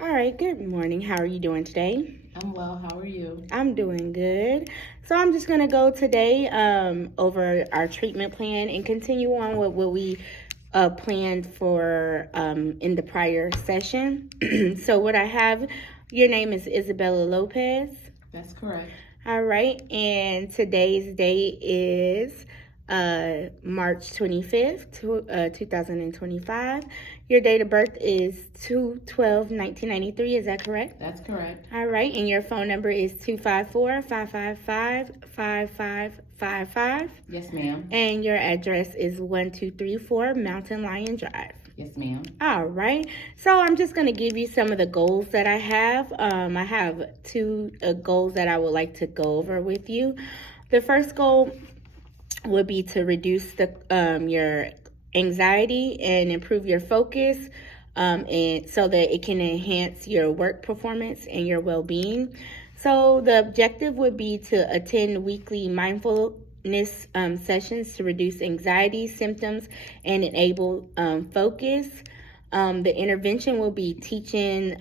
All right, good morning. How are you doing today? I'm well. How are you? I'm doing good. So I'm just going to go today over our treatment plan and continue on with what we planned for in the prior session. So what I have, your name is Isabella Lopez. That's correct. All right, and today's date is March 25th, 2025. Your date of birth is 2/12/1993. Is that correct? That's correct. All right, and your phone number is 254-555-5555. Yes, ma'am. And your address is 1234 Mountain Lion Drive. Yes, ma'am. All right. So I'm just going to give you some of the goals that I have. I have two goals that I would like to go over with you. The first goal would be to reduce your anxiety and improve your focus, and so that it can enhance your work performance and your well-being. So the objective would be to attend weekly mindfulness sessions to reduce anxiety symptoms and enable focus. The intervention will be teaching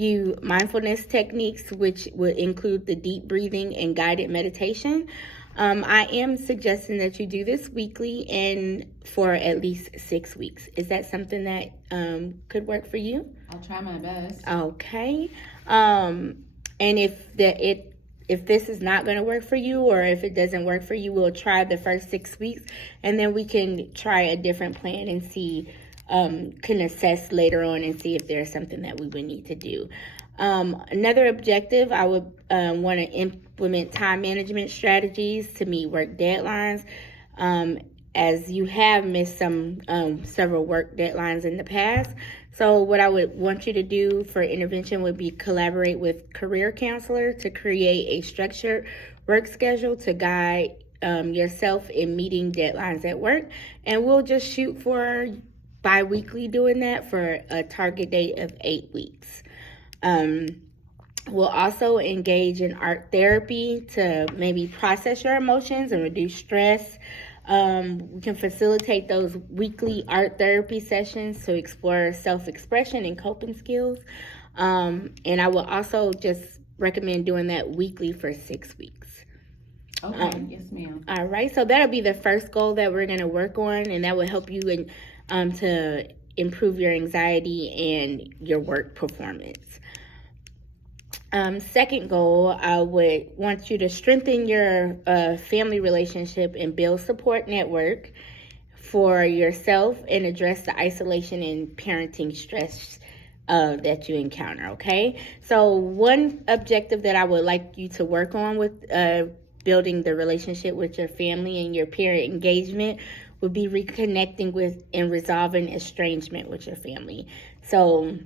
you mindfulness techniques, which would include the deep breathing and guided meditation. I am suggesting that you do this weekly and for at least 6 weeks. Is that something that could work for you? I'll try my best. Okay. And if this is not going to work for you, or if it doesn't work for you, we'll try the first 6 weeks, and then we can try a different plan and see, can assess later on and see if there's something that we would need to do. Another objective, I would want to implement time management strategies to meet work deadlines, as you have missed several work deadlines in the past. So what I would want you to do for intervention would be collaborate with career counselor to create a structured work schedule to guide yourself in meeting deadlines at work. And we'll just shoot for bi-weekly doing that for a target date of 8 weeks. We'll also engage in art therapy to maybe process your emotions and reduce stress. We can facilitate those weekly art therapy sessions to explore self-expression and coping skills. And I will also just recommend doing that weekly for 6 weeks. Okay, yes, ma'am. All right, so that'll be the first goal that we're going to work on, and that will help you to improve your anxiety and your work performance. Second goal, I would want you to strengthen your family relationship and build support network for yourself and address the isolation and parenting stress that you encounter, okay? So one objective that I would like you to work on with building the relationship with your family and your parent engagement would be reconnecting with and resolving estrangement with your family. So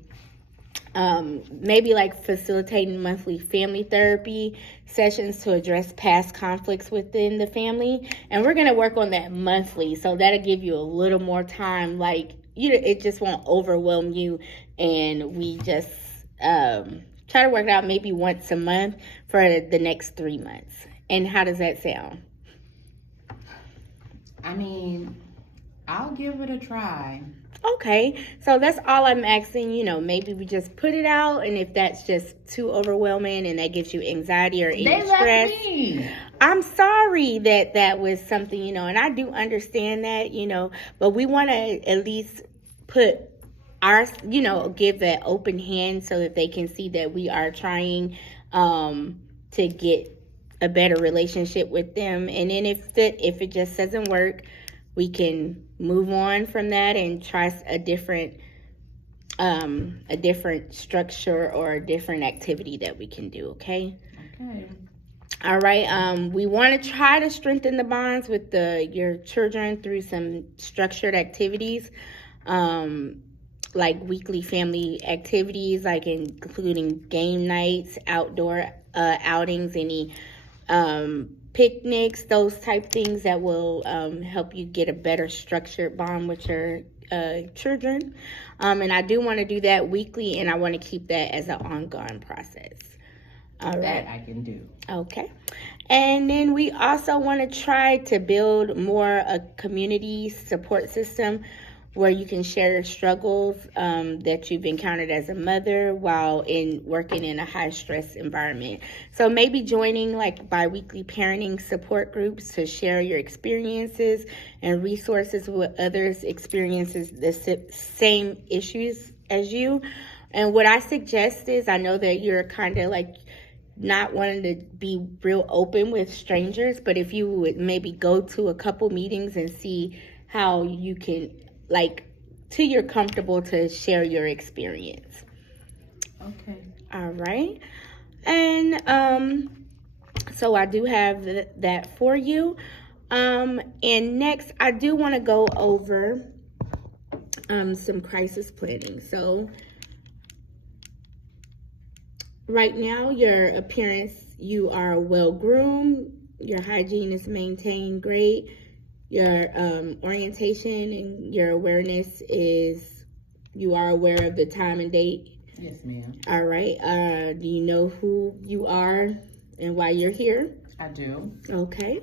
maybe like facilitating monthly family therapy sessions to address past conflicts within the family. And we're going to work on that monthly. So that'll give you a little more time. Like, it just won't overwhelm you. And we just try to work it out maybe once a month for the next 3 months. And how does that sound? I mean, I'll give it a try. Okay, so that's all I'm asking. Maybe we just put it out, and if that's just too overwhelming and that gives you anxiety or any They stress, left me. I'm sorry that was something, and I do understand that, but we want to at least put our, give that open hand so that they can see that we are trying to get a better relationship with them. And then if it just doesn't work, we can move on from that and try a different structure or a different activity that we can do. Okay. All right. We want to try to strengthen the bonds with your children through some structured activities, like weekly family activities, like including game nights, outdoor outings, any picnics, those type things that will help you get a better structured bond with your children. And I do want to do that weekly, and I want to keep that as an ongoing process. All right. That I can do. Okay. And then we also want to try to build more a community support system where you can share your struggles that you've encountered as a mother while working in a high stress environment. So maybe joining like bi-weekly parenting support groups to share your experiences and resources with others experiences the same issues as you. And what I suggest is, I know that you're kind of like not wanting to be real open with strangers, but if you would maybe go to a couple meetings and see how you can, like, till you're comfortable to share your experience. Okay. All right. And so I do have that for you. And next, I do want to go over some crisis planning. So right now, your appearance, you are well groomed, your hygiene is maintained great, your orientation and your awareness is, you are aware of the time and date. Yes, ma'am. All right. Do you know who you are and why you're here? I do. Okay.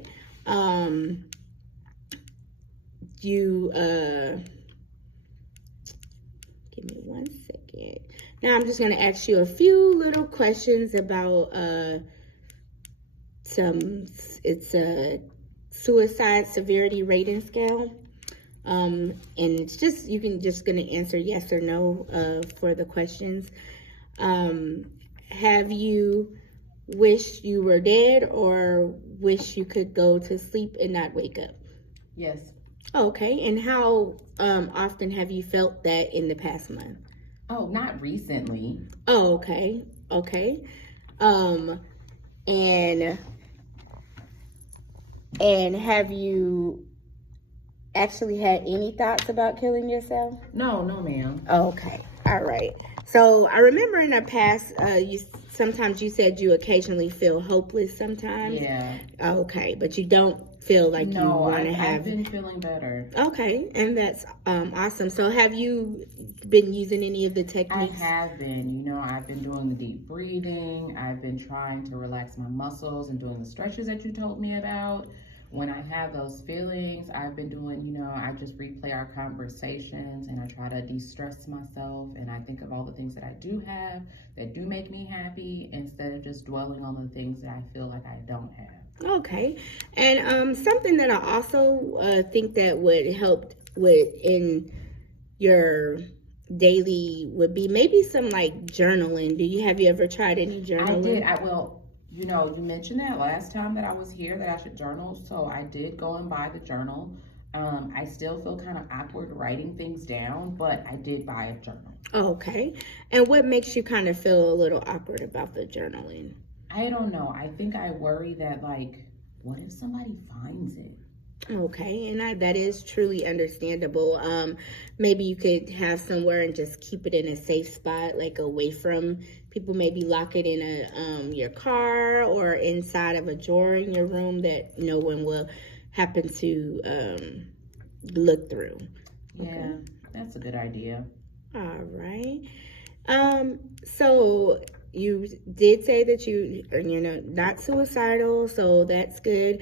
Give me 1 second. Now I'm just going to ask you a few little questions about it's a suicide severity rating scale. And it's just, you can just going to answer yes or no for the questions. Have you wished you were dead or wish you could go to sleep and not wake up? Yes. Okay. And how often have you felt that in the past month? Oh, not recently. Oh, okay. Okay. And have you actually had any thoughts about killing yourself? No, ma'am. Okay. All right. So I remember in the past, sometimes you said you occasionally feel hopeless sometimes. Yeah. Okay, but you don't feel like you want to have. I've been feeling better. Okay, and that's awesome. So have you been using any of the techniques? I have been. You know, I've been doing the deep breathing. I've been trying to relax my muscles and doing the stretches that you told me about. When I have those feelings, I've been doing, you know, I just replay our conversations and I try to de-stress myself, and I think of all the things that I do have that do make me happy instead of just dwelling on the things that I feel like I don't have. Okay. And something that I also think that would help in your daily would be maybe some like journaling. Have you ever tried any journaling? I did. You know, you mentioned that last time that I was here that I should journal, so I did go and buy the journal. I still feel kind of awkward writing things down, but I did buy a journal. Okay. And what makes you kind of feel a little awkward about the journaling? I don't know. I think I worry that, like, what if somebody finds it? Okay, and that is truly understandable. Maybe you could have somewhere and just keep it in a safe spot, like away from people. Maybe lock it in your car or inside of a drawer in your room that no one will happen to look through. Okay. Yeah, that's a good idea. All right. So you did say that you're not suicidal, so that's good.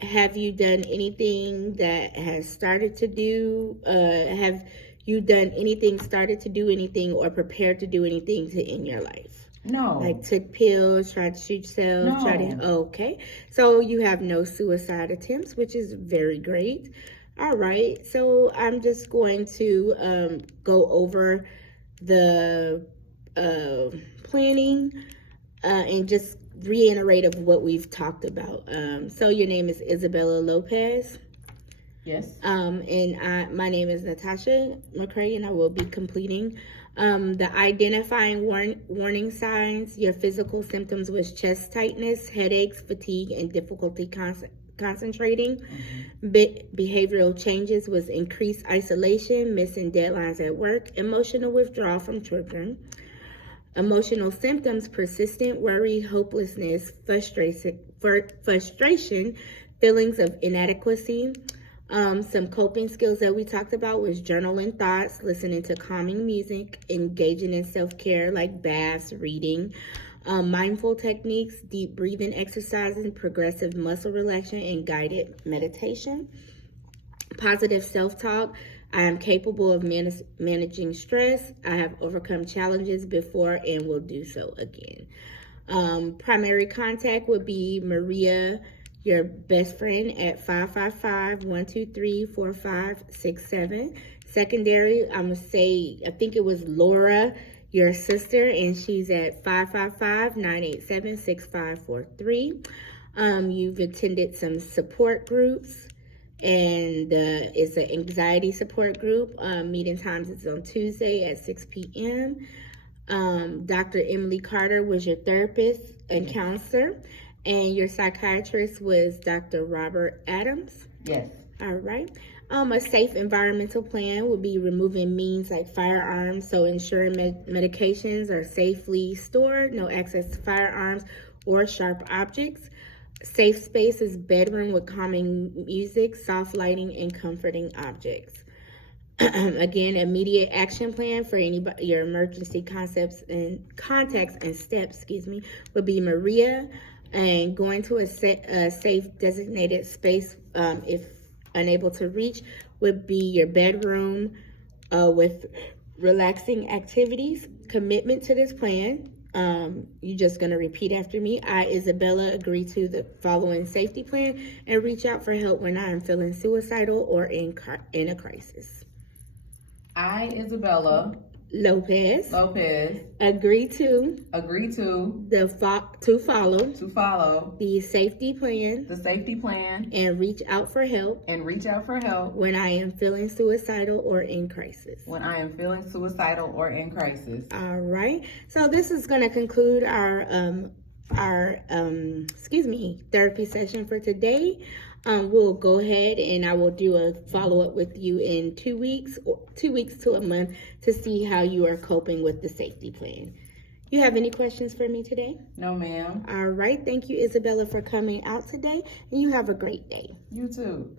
Have you done anything that has started to do? Have you done anything, started to do anything, or prepared to do anything to end your life? No. Like took pills, tried to shoot yourself? No. Okay. So you have no suicide attempts, which is very great. All right. So I'm just going to go over the planning and just reiterate of what we've talked about. So your name is Isabella Lopez. Yes. And my name is Natasha McCray, and I will be completing the identifying warning signs. Your physical symptoms was chest tightness, headaches, fatigue, and difficulty concentrating. Behavioral changes was increased isolation, missing deadlines at work, emotional withdrawal from children. Emotional symptoms: persistent worry, hopelessness, frustration, feelings of inadequacy. Some coping skills that we talked about was journaling thoughts, listening to calming music, engaging in self-care like baths, reading, mindful techniques, deep breathing exercises, progressive muscle relaxation, and guided meditation. positive self-talk. I am capable of managing stress. I have overcome challenges before and will do so again. Primary contact would be Maria, your best friend, at 555-123-4567. Secondary, I'm going to say, I think it was Laura, your sister, and she's at 555-987-6543. You've attended some support groups, and it's an anxiety support group. Meeting times is on Tuesday at 6 p.m. Dr. Emily Carter was your therapist and counselor, and your psychiatrist was Dr. Robert Adams. Yes. All right. A safe environmental plan would be removing means like firearms, so ensuring medications are safely stored, no access to firearms or sharp objects. Safe space is bedroom with calming music, soft lighting, and comforting objects. Again, immediate action plan for anybody, your emergency contacts and steps, would be Maria, and going to a safe designated space if unable to reach would be your bedroom with relaxing activities. Commitment to this plan. You're just going to repeat after me. I, Isabella, agree to the following safety plan and reach out for help when I am feeling suicidal or in a crisis. I, Isabella Lopez, agree to follow the safety plan and reach out for help when I am feeling suicidal or in crisis. All right. So this is going to conclude our therapy session for today. We'll go ahead and I will do a follow-up with you in 2 weeks, or 2 weeks to a month, to see how you are coping with the safety plan. You have any questions for me today? No, ma'am. All right. Thank you, Isabella, for coming out today, and you have a great day. You too.